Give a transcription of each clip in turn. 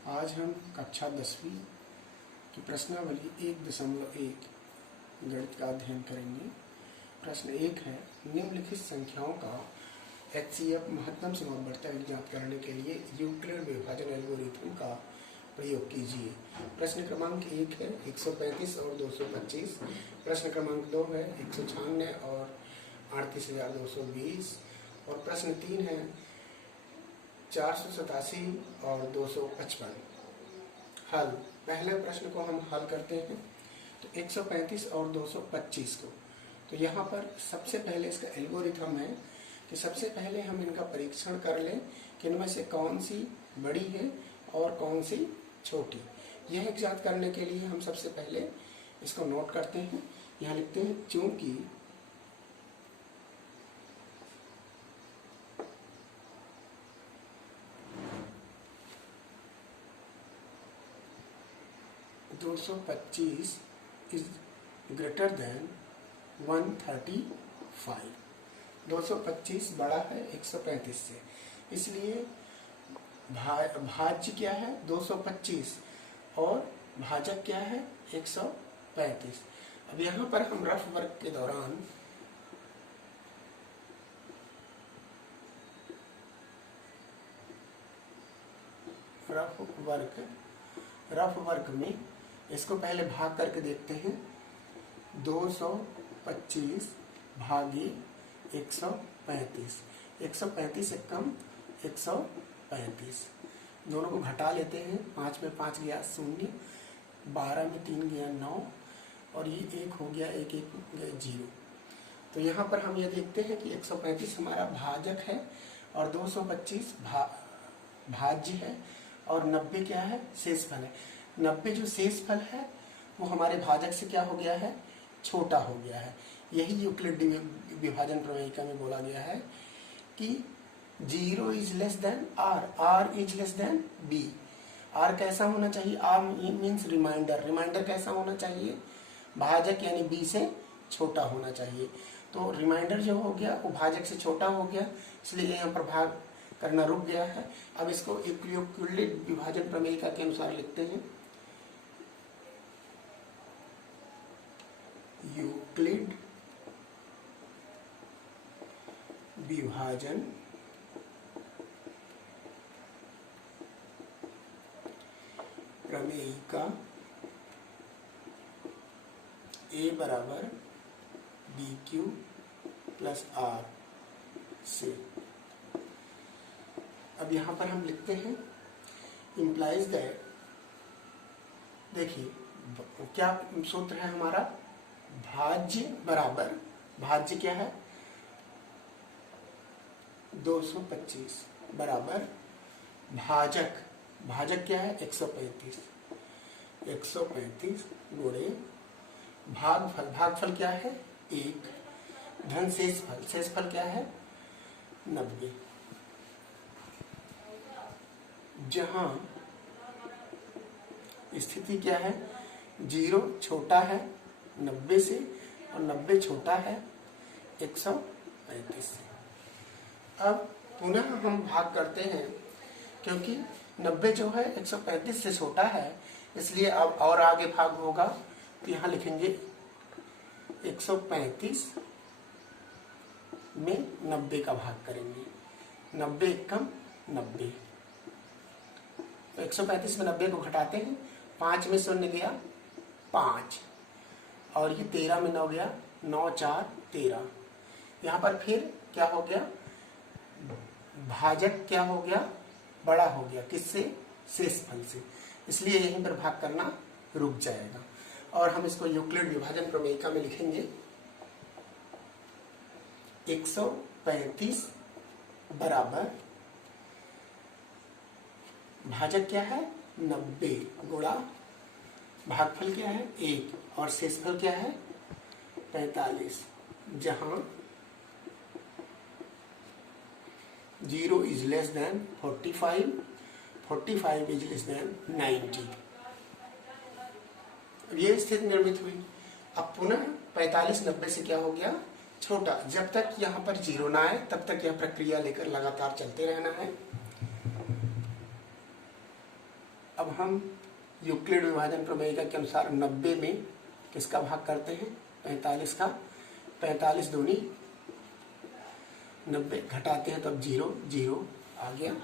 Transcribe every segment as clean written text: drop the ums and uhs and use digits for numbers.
आज हम कक्षा 10वीं की प्रश्नावली 1.1 गणित का अध्ययन करेंगे। प्रश्न 1 है, निम्नलिखित संख्याओं का HCF महत्तम सीमा बढ़ता ज्ञात करने के लिए यूक्लिड विभाजन एल्गोरिथम का प्रयोग कीजिए। प्रश्न क्रमांक 1 है 135 और 225। प्रश्न क्रमांक 2 है 196 और 38,220। और प्रश्न 3 है 487 और 255। हल। पहले प्रश्न को हम हल करते हैं तो 135 और 225 को। तो यहाँ पर सबसे पहले इसका एल्गोरिथम है कि सबसे पहले हम इनका परीक्षण कर लें कि इनमें से कौन सी बड़ी है और कौन सी छोटी। यह ज्ञात करने के लिए हम सबसे पहले इसको नोट करते हैं। यहाँ लिखते हैं चूंकि (225) is greater than 135। 225 बड़ा है 135 से, इसलिए भाज्य क्या है 225 और भाजक क्या है 135। अब यहाँ पर हम रफ वर्क के दौरान रफ वर्क में इसको पहले भाग करके देखते हैं। 225 भागे 135, 135 से कम 135, दोनों को घटा लेते हैं। 5 में 5 गया 0, 12 में 3 गया 9 और ये 1 हो गया, 1 गया 0। तो यहाँ पर हम ये देखते हैं कि 135 हमारा भाजक है और 225 भाज्य है और 90 क्या है शेषफल है। 90 जो शेषफल है वो हमारे भाजक से क्या हो गया है छोटा हो गया है। यही यूक्लिड विभाजन प्रमेयिका में बोला गया है कि 0 is less than R, R is less than B. R कैसा होना चाहिए, आर मीन्स रिमाइंडर, रिमाइंडर कैसा होना चाहिए भाजक यानी बी से छोटा होना चाहिए। तो रिमाइंडर जो हो गया वो भाजक से छोटा हो गया, इसलिए यहाँ पर भाग करना रुक गया है। अब इसको यूक्लिड विभाजन प्रमेयिका के अनुसार लिखते हैं। यूक्लिड विभाजन प्रमेयिका A बराबर BQ प्लस R से। अब यहाँ पर हम लिखते हैं इम्प्लाइज दैट, देखिए क्या सूत्र है हमारा, भाज्य बराबर, भाज्य क्या है 225 बराबर भाजक, भाजक क्या है 135, 135 गुणे भागफल, भागफल क्या है 1 धन शेषफल, शेषफल क्या है 90। जहां स्थिति क्या है 0 छोटा है 90 से और 90 छोटा है 135 से। अब पुनः हम भाग करते हैं, क्योंकि 90 जो है 135 से छोटा है, इसलिए अब और आगे भाग होगा। तो यहाँ लिखेंगे 135 में 90 का भाग करेंगे, 90 कम 90। तो 135 में 90 को घटाते हैं, 5 में 0 गया 5 और ये 13 में 9 गया 9 4 13। यहाँ पर फिर क्या हो गया, भाजक क्या हो गया बड़ा हो गया, किससे शेषफल से, इसलिए यहीं पर भाग करना रुक जाएगा। और हम इसको यूक्लिड विभाजन प्रमेयिका में लिखेंगे 135 बराबर भाजक क्या है 90 गुणा भागफल क्या है 1 और शेषफल क्या है 45, जहां 0 is less then 45, 45 is less then 90। ये स्थिति निर्मित हुई। अब पुनः 45 90 से क्या हो गया छोटा। जब तक यहाँ पर 0 ना आए तब तक यह प्रक्रिया लेकर लगातार चलते रहना है। अब हम यूक्लिड विभाजन प्रमेय के अनुसार 90 में किसका भाग करते हैं? 45 का। 45 दूनी 90, घटाते हैं तो अब 0 0 आ गया।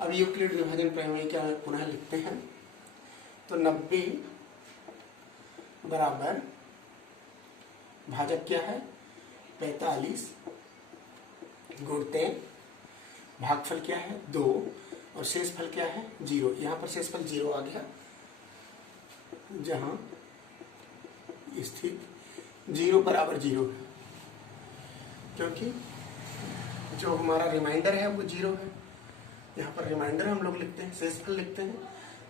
अब यूक्लिड विभाजन प्रमेय क्या पुनः लिखते हैं, तो 90 बराबर भाजक क्या है? 45 गुणते भागफल क्या है? 2 और शेषफल क्या है? 0। यहाँ पर शेषफल 0 आ गया, जहां स्थित 0 बराबर 0 है, क्योंकि जो हमारा रिमाइंडर है वो 0 है। यहाँ पर रिमाइंडर हम लोग लिखते हैं, शेषफल लिखते हैं,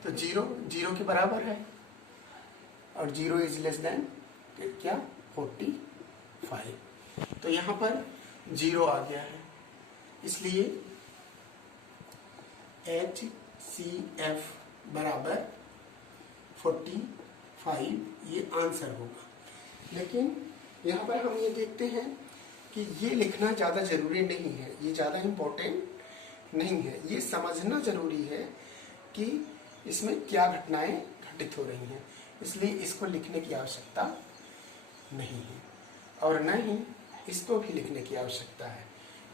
तो 0 0 के बराबर है और 0 इज लेस देन क्या? 45। तो यहाँ पर 0 आ गया है, इसलिए HCF बराबर 45 ये आंसर होगा। लेकिन यहाँ पर हम ये देखते हैं कि ये लिखना ज़्यादा जरूरी नहीं है, ये ज़्यादा इम्पोर्टेंट नहीं है। ये समझना जरूरी है कि इसमें क्या घटनाएं घटित हो रही हैं, इसलिए इसको लिखने की आवश्यकता नहीं है और न ही इसको भी लिखने की आवश्यकता है।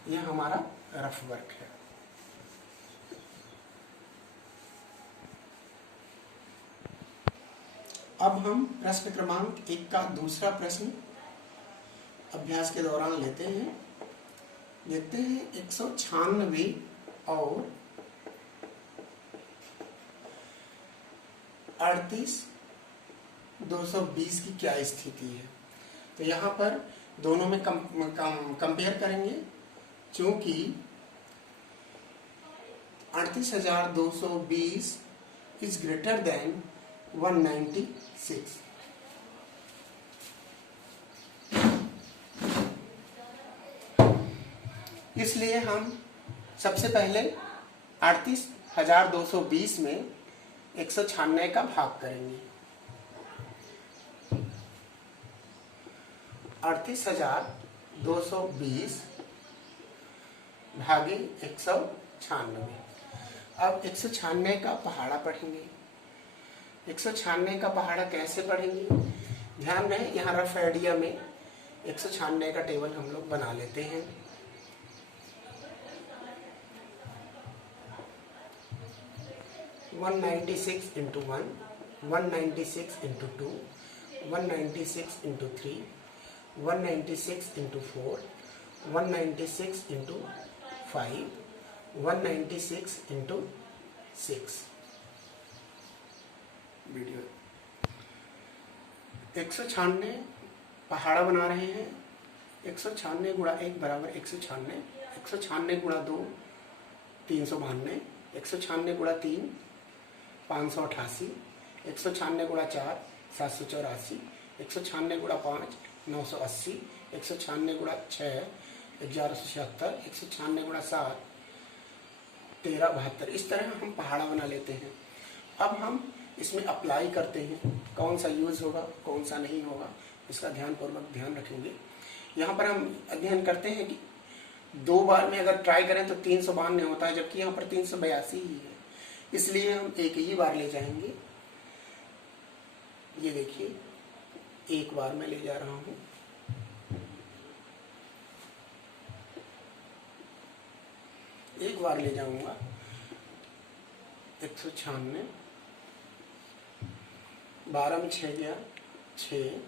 यह हमारा रफ वर्क है। अब हम प्रश्न क्रमांक 1 का दूसरा प्रश्न अभ्यास के दौरान लेते हैं। देखते हैं 196 और 38,220 की क्या स्थिति है। तो यहाँ पर दोनों में कंपेयर करेंगे, क्योंकि 38,220 इज ग्रेटर देन 196। इसलिए हम सबसे पहले 38,220 में 196 का भाग करेंगे। 38,220 भागे 196। अब 196 का पहाड़ा पढ़ेंगे। 196 का पहाड़ा कैसे पढ़ेंगे? ध्यान रहे, यहाँ रफ आइडिया में 196 का टेबल हम लोग बना लेते हैं। 196 into 1, 196 into 2, 196 into 3, 196 into 4, 196 into 5, 196 into 6। Video 196 पहाड़ा बना रहे हैं। 196 गुणा 1 बराबर 196, 196 गुणा 2 392, 196 गुणा 3 588, 196 गुणा 4 784, 196 गुणा 5 980, 196 गुणा 6 1176, 196 गुणा 7 1372। इस तरह हम पहाड़ा बना लेते हैं। अब हम इसमें अप्लाई करते हैं, कौन सा यूज होगा कौन सा नहीं होगा, इसका ध्यानपूर्वक ध्यान रखेंगे। यहाँ पर हम अध्ययन करते हैं कि 2 बार में अगर ट्राई करें तो 392 होता है, जबकि यहाँ पर 382 ही है, इसलिए हम एक ही बार ले जाएंगे। ये देखिए, एक बार मैं ले जा रहा हूं, एक बार ले जाऊंगा। 196 12 में 6 गया 6,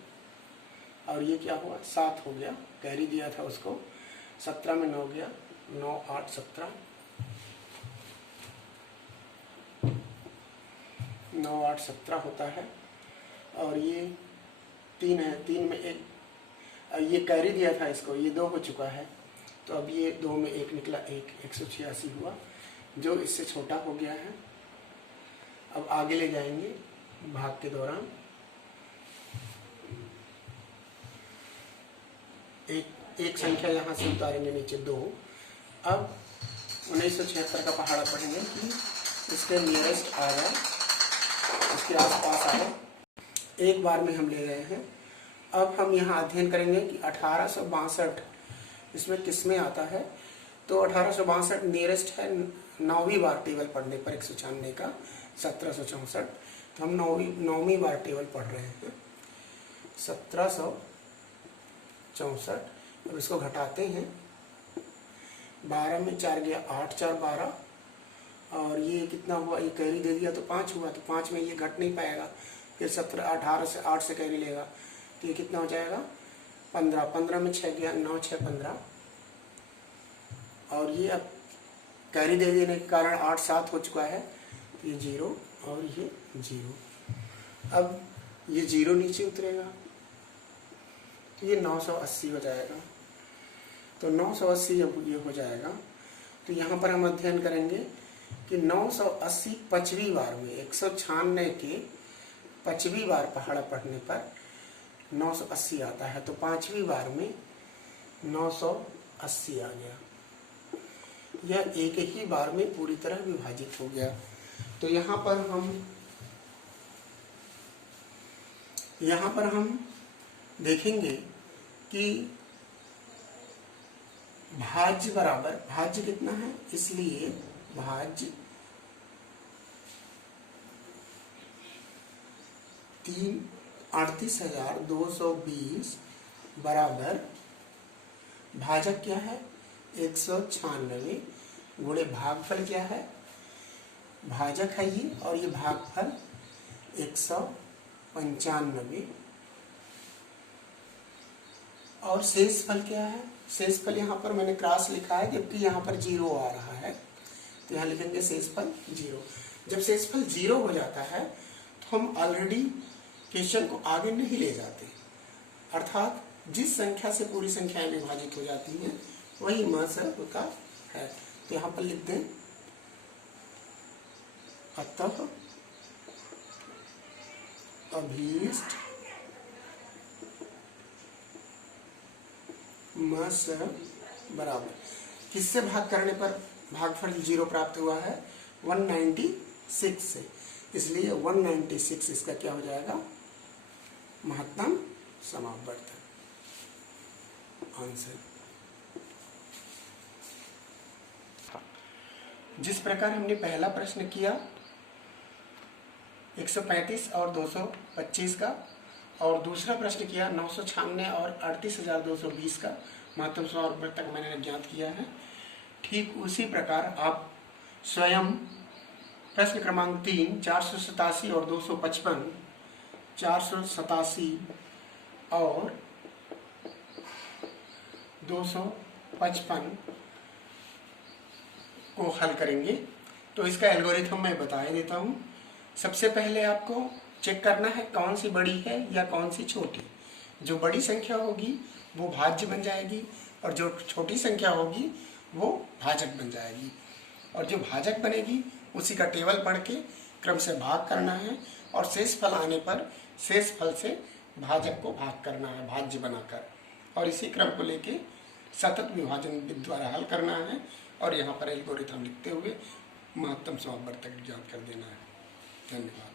और ये क्या हुआ 7 हो गया, कैरी दिया था उसको। 17 में 9 गया 9 8 17, 9 8 17 होता है। और ये 3 है, 3 में 1, ये कैरी दिया था इसको, ये 2 हो चुका है, तो अब ये 2 में 1 निकला 1, 186 हुआ, जो इससे छोटा हो गया है। अब आगे ले जाएंगे भाग के दौरान। एक संख्या यहाँ से उतारेंगे नीचे 2। अब 1976 का पहाड़ा पढ़ेंगे कि इसके नियरेस्ट आ जाए, इसके आसपास आ जाए। एक बार में हम ले गए हैं। अब हम यहाँ अध्ययन करेंगे कि 1862 इसमें किस में आता है। तो 1862 नियरेस्ट है 9वीं बार टेबल पढ़ने पर 196 का 1764, तो हम नौवीं बार टेबल पढ़ रहे हैं 1764। अब इसको घटाते हैं, 12 में 4 गया 8 4 12, और ये कितना हुआ, ये कैरी दे दिया तो 5 हुआ, तो 5 में ये घट नहीं पाएगा, फिर 17 18 से 8 से कैरी लेगा तो ये कितना हो जाएगा 15, 15 में 6 गया 9 6 15, और ये अब कैरी दे देने के कारण 8 7 हो चुका है, तो ये 0 और ये 0। अब ये 0 नीचे उतरेगा तो ये 980 हो जाएगा। तो 980 जब ये हो जाएगा तो यहाँ पर हम अध्ययन करेंगे कि 980 5वीं बार में, 196 के 5वीं बार पहाड़ा पढ़ने पर 980 आता है, तो 5वीं बार में 980 आ गया। यह एक ही बार में पूरी तरह विभाजित हो गया। तो यहाँ पर हम देखेंगे कि भाज्य बराबर, भाज्य कितना है, इसलिए भाज्य 38,220 बराबर भाजक क्या है 196 गुणे भागफल क्या है, भाजक है ये, और ये भागफल 195, और शेषफल क्या है, शेषफल यहाँ पर मैंने क्रॉस लिखा है जबकि यहाँ पर 0 आ रहा है, तो यहाँ लिखेंगे शेषफल 0। जब शेषफल 0 हो जाता है तो हम ऑलरेडी क्वेश्चन को आगे नहीं ले जाते, अर्थात जिस संख्या से पूरी संख्याएं विभाजित हो जाती हैं वही मस होता है। तो यहाँ पर लिख दें अतः अभीष्ट मस बराबर, किससे भाग करने पर भागफल 0 प्राप्त हुआ है 196 से, इसलिए 196 इसका क्या हो जाएगा महत्तम समापवर्तक आंसर। जिस प्रकार हमने पहला प्रश्न किया 135 और 225 का, और दूसरा प्रश्न किया 996 और 38,220 का महत्तम समापवर्तक मैंने ज्ञात किया है, ठीक उसी प्रकार आप स्वयं प्रश्न क्रमांक 3 487 और 255, 487 और 255 को हल करेंगे। तो इसका एल्गोरिथम मैं बता देता हूँ। सबसे पहले आपको चेक करना है कौन सी बड़ी है या कौन सी छोटी। जो बड़ी संख्या होगी वो भाज्य बन जाएगी, और जो छोटी संख्या होगी वो भाजक बन जाएगी, और जो भाजक बनेगी उसी का टेबल पढ़ के क्रम से भाग करना है, और शेष फल आने पर शेष फल से भाजक को भाग करना है भाज्य बनाकर, और इसी क्रम को लेके सतत विभाजन द्वारा हल करना है, और यहाँ पर एल्गोरिथम लिखते हुए महत्तम समापवर्तक ज्ञात कर देना है। धन्यवाद।